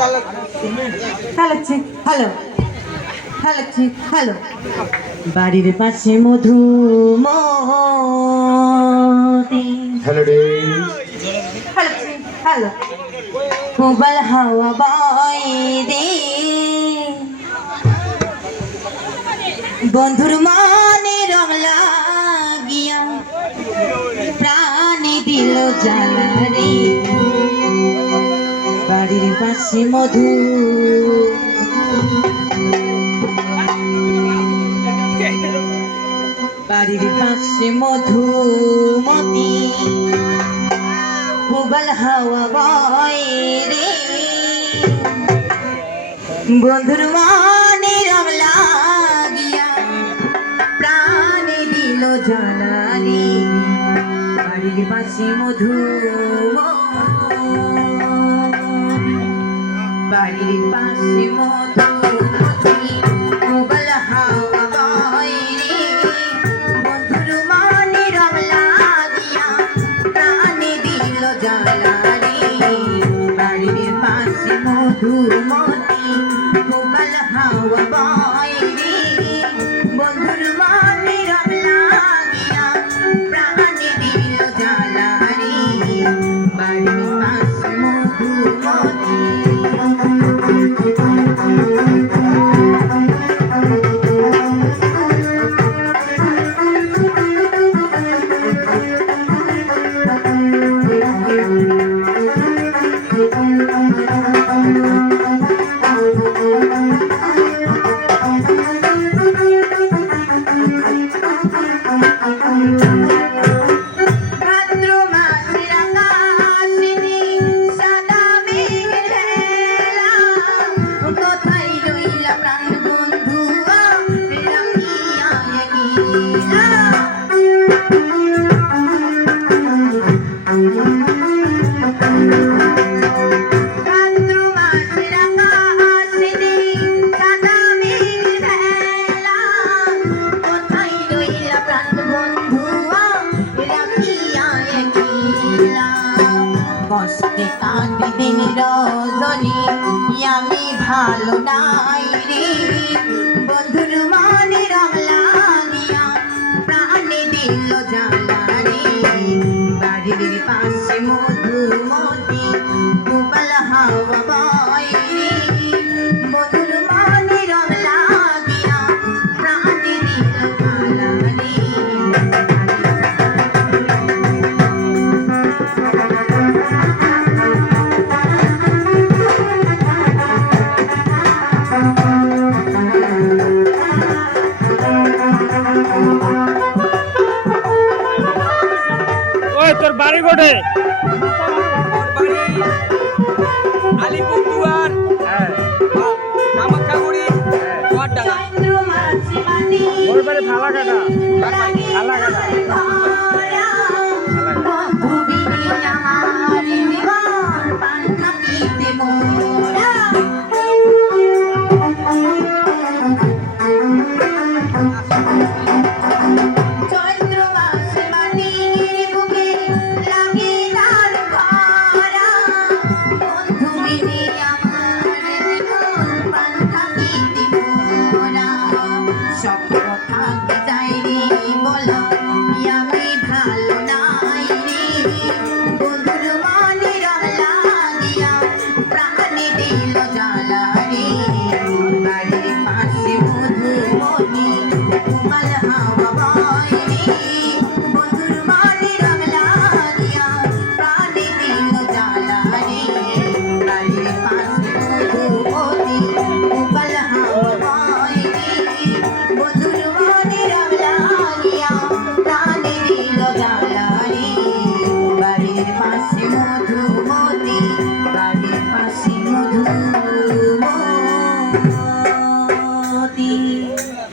hello চিক hello hello চিক hello বাড়ির পাশে Madhumati hello রে হ্যালো চিক হ্যালো মোবাইল হাওয়া বয় দে বন্ধুর মনে রং লাগিয়া প্রাণে দিল জ্বালা রে বাড়ির পাশে মধু বাড়ির পাশে মধুমতি মোবাইল হাওয়া বয় রে বন্ধুর মনে রং লাগিয়া প্রাণে দিল জ্বালা রে বাড়ির পাশে মধু বাড়ির পাশে মধুমতি মোবাইল হাওয়া বয় রে বন্ধুর মনে রং লাগিয়া প্রাণে দিল জ্বালা রে বাড়ির পাশে মধুমতি মোবাইল হাওয়া বয় রে বন্ধুর মনে রং লাগিয়া প্রাণে দিল জ্বালা রে বাড়ির পাশে মধুমতি কষ্টে কাঁদে দিন রজনী আমি ভালো নাই রে বন্ধুর মনে রং লাগিয়া প্রাণে দিল জ্বালা রে বাড়ির পাশে মধুমতি মোবাইল হাওয়া বয় রে বন্ধুর মনে রং লাগিয়া প্রাণে দিল জ্বালা রে তোর বাড়ি কোটে আলিপুরদুয়ার কামাখ্যাগুড়ি ওর বাড়ি ফালাকাটা ফালাকাটা সব কথা যাই রে বলো